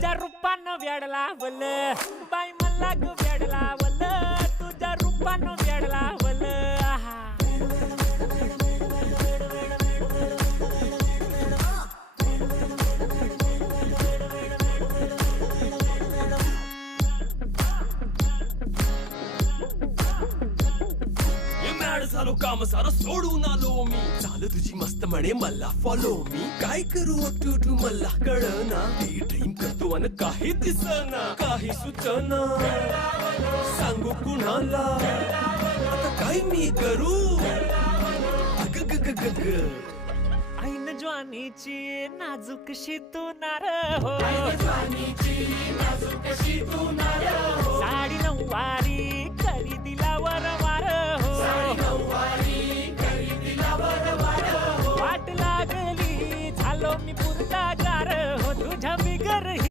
तुझ्या रूपानं वेड लावलं बाई मला ग वेड लावलं तुझ्या रूपानं वेड लावलं आहा झालो काम सारं सोडून आलो मी चाल तुझी मस्त म्हणे मला फॉलो मी काय करू टू मला कळना ड्रीम करतो अन काही दिसना काही सुचना सांगू कुणाला आता काय मी करू अग ग ग ग ग ऐन ज्वानीची नाजूकशी तू नार हो ऐन ज्वानीची नाजूकशी तू नार हो